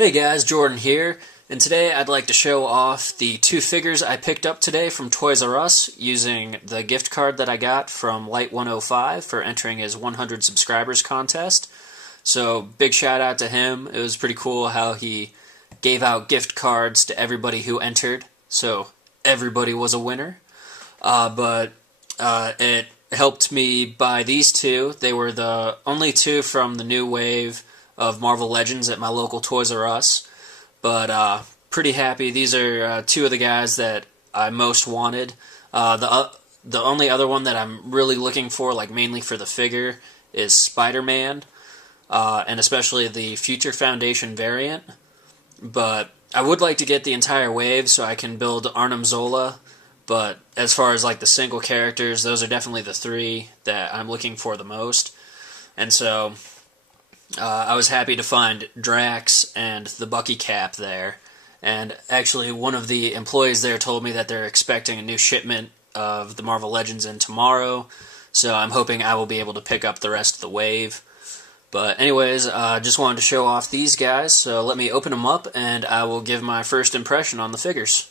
Hey guys, Jordan here, and today I'd like to show off the two figures I picked up today from Toys R Us using the gift card that I got from Light105 for entering his 100 subscribers contest. So big shout out to him. It was pretty cool how he gave out gift cards to everybody who entered, so everybody was a winner. But it helped me buy these two. They were the only two from the new wave of Marvel Legends at my local Toys R Us, but pretty happy. These are two of the guys that I most wanted. The only other one that I'm really looking for, like mainly for the figure, is Spider-Man, and especially the Future Foundation variant. But I would like to get the entire wave so I can build Arnim Zola. But as far as like the single characters, those are definitely the three that I'm looking for the most. And so I was happy to find Drax and the Bucky cap there. And actually, one of the employees there told me that they're expecting a new shipment of the Marvel Legends in tomorrow. So I'm hoping I will be able to pick up the rest of the wave. But anyways, just wanted to show off these guys. So let me open them up and I will give my first impression on the figures.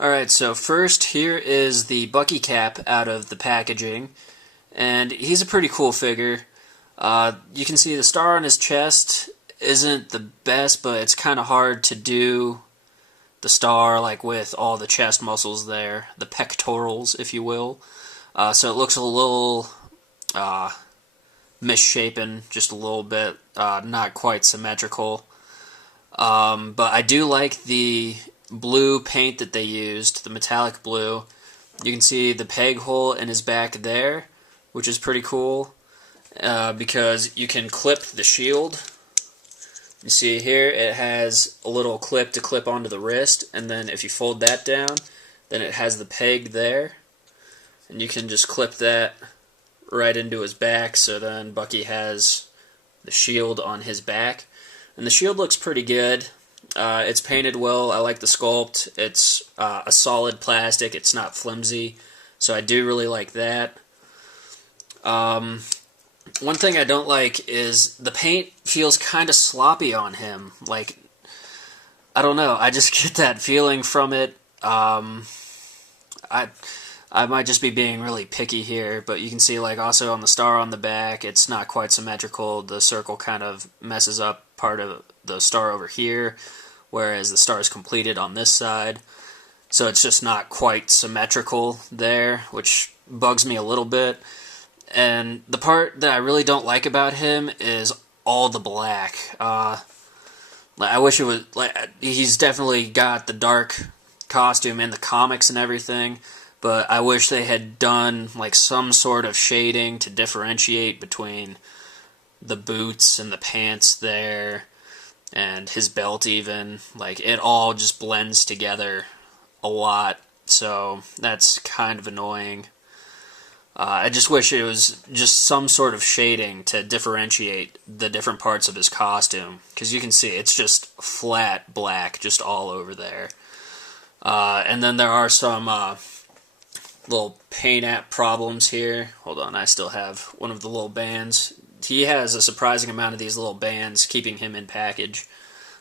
Alright, so first here is the Bucky cap out of the packaging. And he's a pretty cool figure. You can see the star on his chest isn't the best, but it's kind of hard to do the star like with all the chest muscles there, the pectorals, if you will. So it looks a little misshapen, just a little bit, not quite symmetrical. But I do like the blue paint that they used, the metallic blue. You can see the peg hole in his back there, which is pretty cool. Because you can clip the shield. You see here it has a little clip to clip onto the wrist, and then if you fold that down, then it has the peg there, and you can just clip that right into his back, so then Bucky has the shield on his back. And the shield looks pretty good. It's painted well. I like the sculpt. It's a solid plastic. It's not flimsy, so I do really like that. One thing I don't like is the paint feels kind of sloppy on him. Like, I don't know. I just get that feeling from it. I might just be being really picky here, but you can see, like, also on the star on the back, it's not quite symmetrical. The circle kind of messes up part of the star over here, whereas the star is completed on this side. So it's just not quite symmetrical there, which bugs me a little bit. And the part that I really don't like about him is all the black. I wish it was like he's definitely got the dark costume in the comics and everything, but I wish they had done like some sort of shading to differentiate between the boots and the pants there and his belt even. Like it all just blends together a lot, so that's kind of annoying. I just wish it was just some sort of shading to differentiate the different parts of his costume, because you can see it's just flat black just all over there. And then there are some little paint app problems here. Hold on, I still have one of the little bands. He has a surprising amount of these little bands keeping him in package,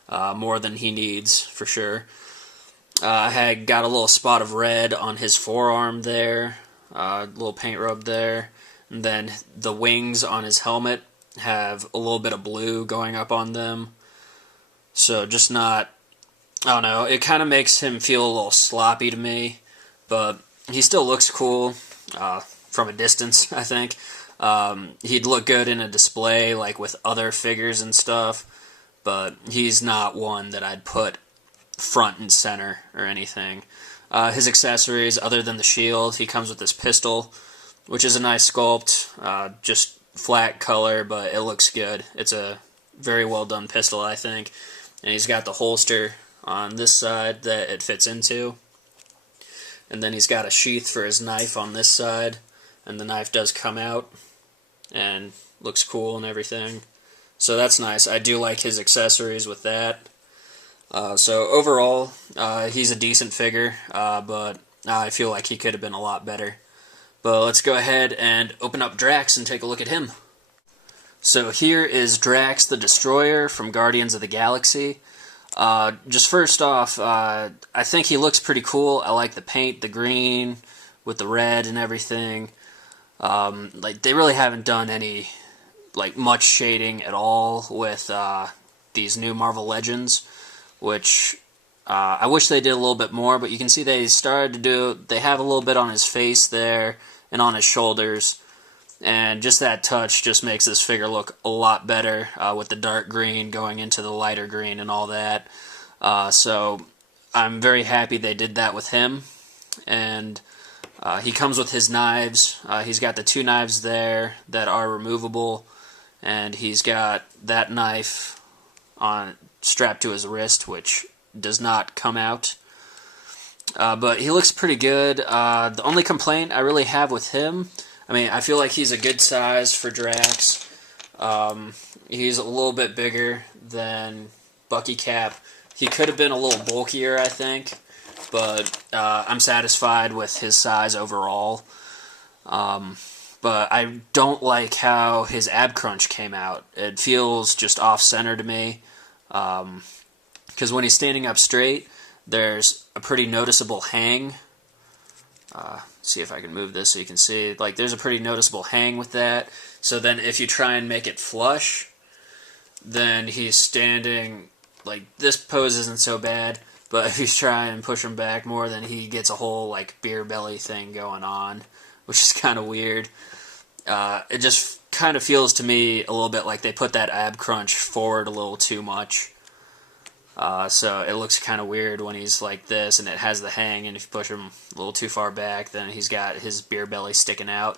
more than he needs for sure. I had got a little spot of red on his forearm there. Little paint rub there, and then the wings on his helmet have a little bit of blue going up on them, so just not, I don't know, it kind of makes him feel a little sloppy to me, but he still looks cool from a distance, I think. He'd look good in a display like with other figures and stuff, but he's not one that I'd put front and center or anything. His accessories, other than the shield, he comes with this pistol, which is a nice sculpt, just flat color, but it looks good. It's a very well done pistol, I think. And he's got the holster on this side that it fits into. And then he's got a sheath for his knife on this side, and the knife does come out, and looks cool and everything. So that's nice. I do like his accessories with that. So overall, he's a decent figure, but I feel like he could have been a lot better. But let's go ahead and open up Drax and take a look at him. So here is Drax the Destroyer from Guardians of the Galaxy. Just first off, I think he looks pretty cool. I like the paint, the green with the red and everything. Like they really haven't done any much shading at all with these new Marvel Legends, which I wish they did a little bit more. But you can see they started to do. They have a little bit on his face there and on his shoulders. And just that touch just makes this figure look a lot better with the dark green going into the lighter green and all that. So I'm very happy they did that with him. And he comes with his knives. He's got the 2 knives there that are removable. And he's got that knife strapped to his wrist, which does not come out. But he looks pretty good. The only complaint I really have with him, I mean, I feel like he's a good size for Drax. He's a little bit bigger than Bucky Cap. He could have been a little bulkier, I think, but I'm satisfied with his size overall. But I don't like how his ab crunch came out. It feels just off-center to me. Because when he's standing up straight, there's a pretty noticeable hang. See if I can move this so you can see. Like, there's a pretty noticeable hang with that. So then if you try and make it flush, then he's standing, like, this pose isn't so bad, but if you try and push him back more, then he gets a whole, like, beer belly thing going on, which is kind of weird. It just kind of feels to me a little bit like they put that ab crunch forward a little too much. So it looks kind of weird when he's like this, and it has the hang, and if you push him a little too far back, then he's got his beer belly sticking out.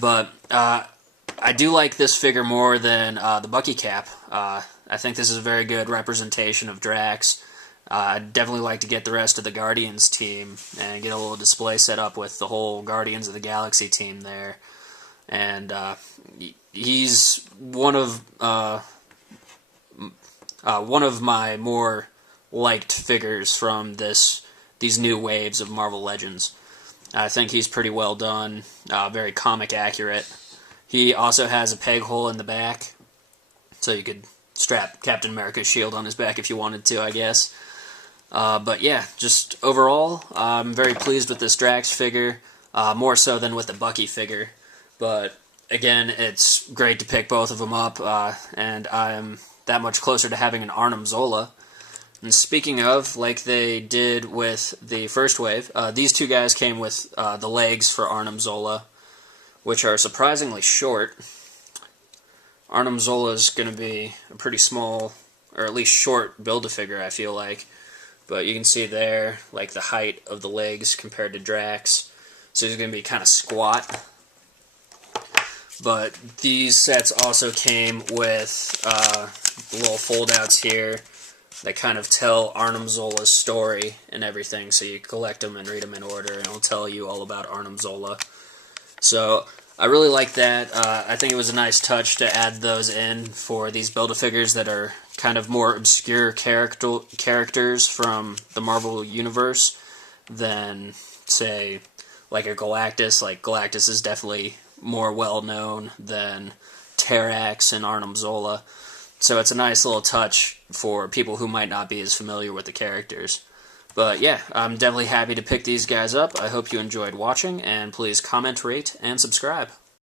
But I do like this figure more than the Bucky Cap. I think this is a very good representation of Drax. I'd definitely like to get the rest of the Guardians team and get a little display set up with the whole Guardians of the Galaxy team there. And he's one of my more liked figures from these new waves of Marvel Legends. I think he's pretty well done, very comic accurate. He also has a peg hole in the back, so you could strap Captain America's shield on his back if you wanted to, I guess. But yeah, just overall, I'm very pleased with this Drax figure, more so than with the Bucky figure. But again, it's great to pick both of them up, and I'm that much closer to having an Arnim Zola. And speaking of, like they did with the first wave, these 2 guys came with the legs for Arnim Zola, which are surprisingly short. Arnim Zola is going to be a pretty small, or at least short Build-A-Figure, I feel like. But you can see there, like the height of the legs compared to Drax. So he's going to be kind of squat. But these sets also came with little foldouts here that kind of tell Arnim Zola's story and everything. So you collect them and read them in order, and it'll tell you all about Arnim Zola. So I really like that. I think it was a nice touch to add those in for these Build-A-Figures that are kind of more obscure characters from the Marvel Universe than, say, like a Galactus. Like, Galactus is definitely more well-known than Terrax and Arnim Zola. So it's a nice little touch for people who might not be as familiar with the characters. But yeah, I'm definitely happy to pick these guys up. I hope you enjoyed watching, and please comment, rate, and subscribe.